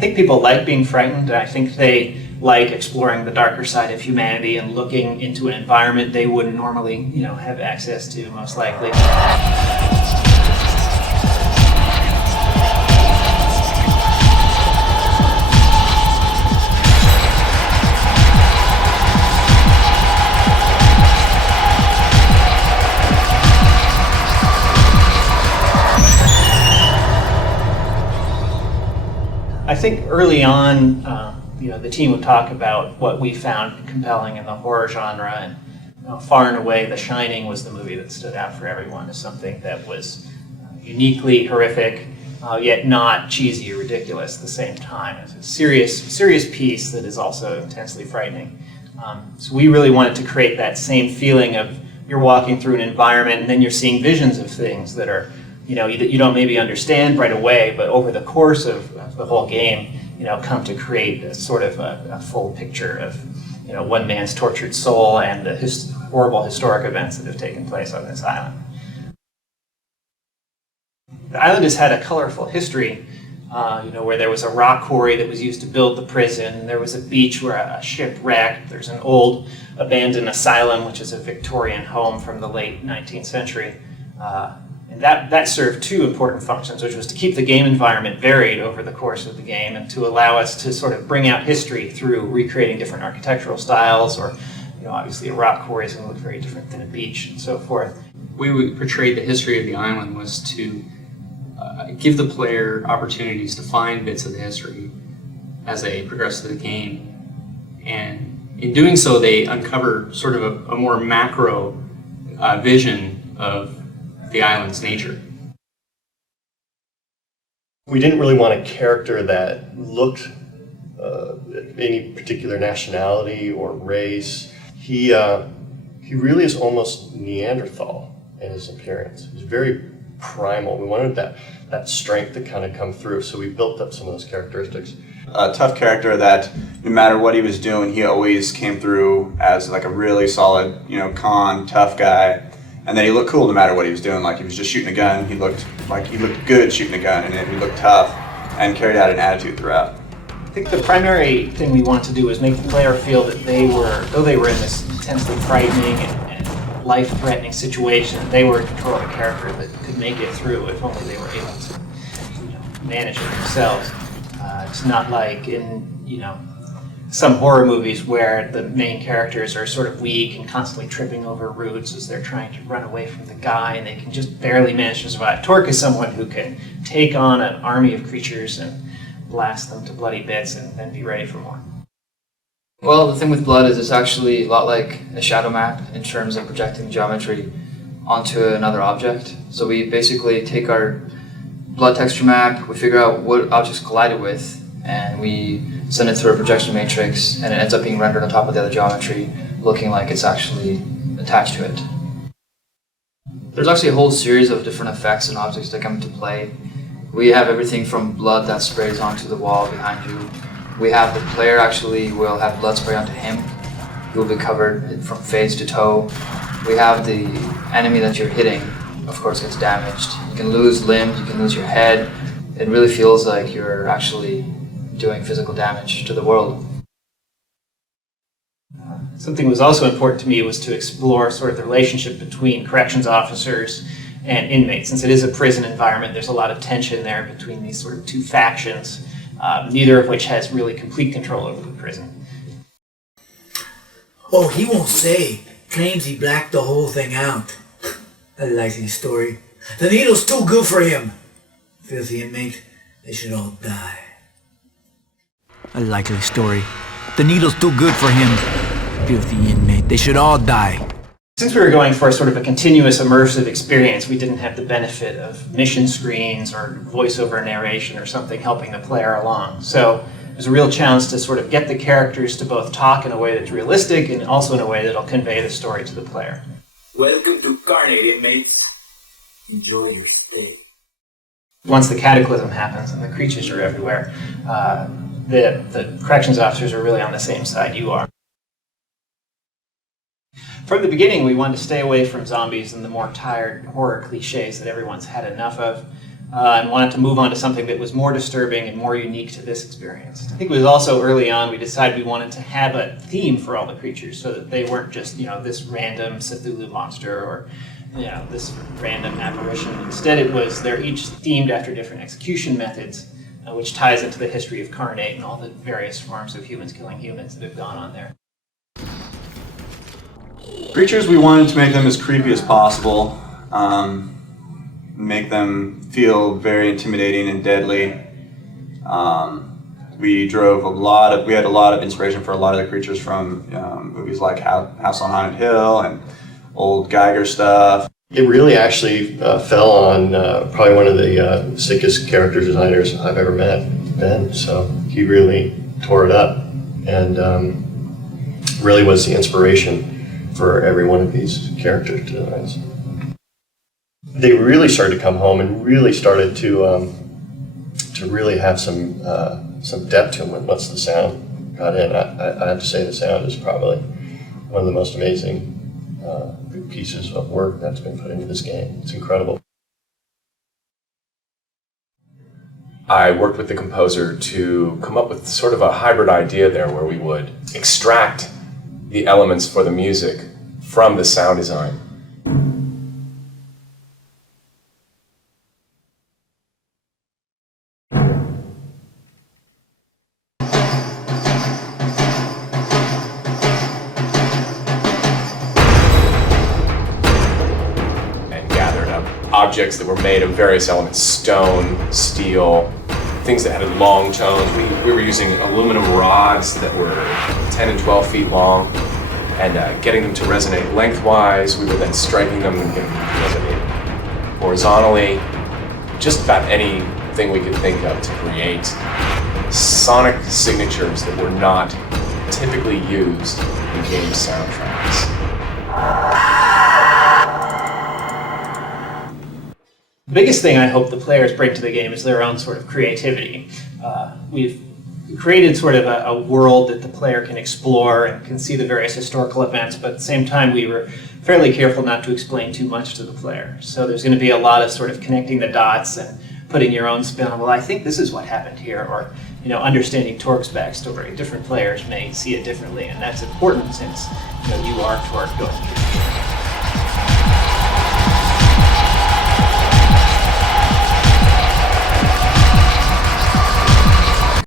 think people like being frightened. I think they like exploring the darker side of humanity and looking into an environment they wouldn't normally, have access to, most likely. I think early on, the team would talk about what we found compelling in the horror genre, and far and away, The Shining was the movie that stood out for everyone as something that was uniquely horrific, yet not cheesy or ridiculous at the same time. It's a serious piece that is also intensely frightening. So we really wanted to create that same feeling of you're walking through an environment and then you're seeing visions of things that are you don't maybe understand right away, but over the course of the whole game, come to create a sort of a full picture of, one man's tortured soul and the horrible historic events that have taken place on this island. The island has had a colorful history, where there was a rock quarry that was used to build the prison. There was a beach where a ship wrecked. There's an old abandoned asylum, which is a Victorian home from the late 19th century. And that served two important functions, which was to keep the game environment varied over the course of the game and to allow us to sort of bring out history through recreating different architectural styles, or obviously a rock quarry is going to look very different than a beach and so forth. The way we portrayed the history of the island was to give the player opportunities to find bits of the history as they progress through the game. And in doing so, they uncover sort of a more macro vision of the island's nature. We didn't really want a character that looked any particular nationality or race. He really is almost Neanderthal in his appearance. He's very primal. We wanted that strength to kind of come through, so we built up some of those characteristics. A tough character that no matter what he was doing, he always came through as like a really solid, calm, tough guy. And then he looked cool no matter what he was doing. Like he was just shooting a gun, he looked good shooting a gun, and he looked tough and carried out an attitude throughout. I think the primary thing we want to do is make the player feel that though they were in this intensely frightening and life-threatening situation, they were in control of a character that could make it through if only they were able to manage it themselves. It's not like in some horror movies where the main characters are sort of weak and constantly tripping over roots as they're trying to run away from the guy, and they can just barely manage to survive. Torque is someone who can take on an army of creatures and blast them to bloody bits and then be ready for more. Well, the thing with Blood is it's actually a lot like a shadow map in terms of projecting geometry onto another object. So we basically take our Blood texture map, we figure out what objects collided with, and we send it through a projection matrix, and it ends up being rendered on top of the other geometry, looking like it's actually attached to it. There's actually a whole series of different effects and objects that come into play. We have everything from blood that sprays onto the wall behind you. We have the player actually will have blood spray onto him. He will be covered from face to toe. We have the enemy that you're hitting, of course, gets damaged. You can lose limbs, you can lose your head. It really feels like you're actually doing physical damage to the world. Something that was also important to me was to explore sort of the relationship between corrections officers and inmates. Since it is a prison environment, there's a lot of tension there between these sort of two factions, neither of which has really complete control over the prison. Oh, he won't say. Claims he blacked the whole thing out. A likely story. The needle's too good for him. Filthy inmate, they should all die. A likely story. The needle's too good for him. Filthy inmate, they should all die. Since we were going for sort of a continuous immersive experience, we didn't have the benefit of mission screens or voiceover narration or something helping the player along. So it was a real challenge to sort of get the characters to both talk in a way that's realistic and also in a way that'll convey the story to the player. Welcome to Carnate, inmates. Enjoy your stay. Once the cataclysm happens and the creatures are everywhere, the corrections officers are really on the same side you are. From the beginning, we wanted to stay away from zombies and the more tired horror cliches that everyone's had enough of. and wanted to move on to something that was more disturbing and more unique to this experience. I think it was also early on we decided we wanted to have a theme for all the creatures so that they weren't just, this random Cthulhu monster or, this random apparition. Instead, they're each themed after different execution methods, which ties into the history of Carnate and all the various forms of humans killing humans that have gone on there. Creatures, we wanted to make them as creepy as possible, make them feel very intimidating and deadly. We had a lot of inspiration for a lot of the creatures from movies like House on Haunted Hill and old Geiger stuff. It really actually fell on probably one of the sickest character designers I've ever met, Ben. So he really tore it up and really was the inspiration for every one of these character designs. They really started to come home and really started to really have some depth to them once the sound got in. I have to say the sound is probably one of the most amazing pieces of work that's been put into this game. It's incredible. I worked with the composer to come up with sort of a hybrid idea there where we would extract the elements for the music from the sound design. Objects that were made of various elements, stone, steel, things that had long tones. We were using aluminum rods that were 10 and 12 feet long and getting them to resonate lengthwise. We were then striking them and getting them to resonate horizontally. Just about anything we could think of to create sonic signatures that were not typically used in game soundtracks. The biggest thing I hope the players bring to the game is their own sort of creativity. We've created sort of a world that the player can explore and can see the various historical events, but at the same time we were fairly careful not to explain too much to the player. So there's going to be a lot of sort of connecting the dots and putting your own spin on, well, I think this is what happened here, or understanding Torque's backstory. Different players may see it differently, and that's important since you are Torque going through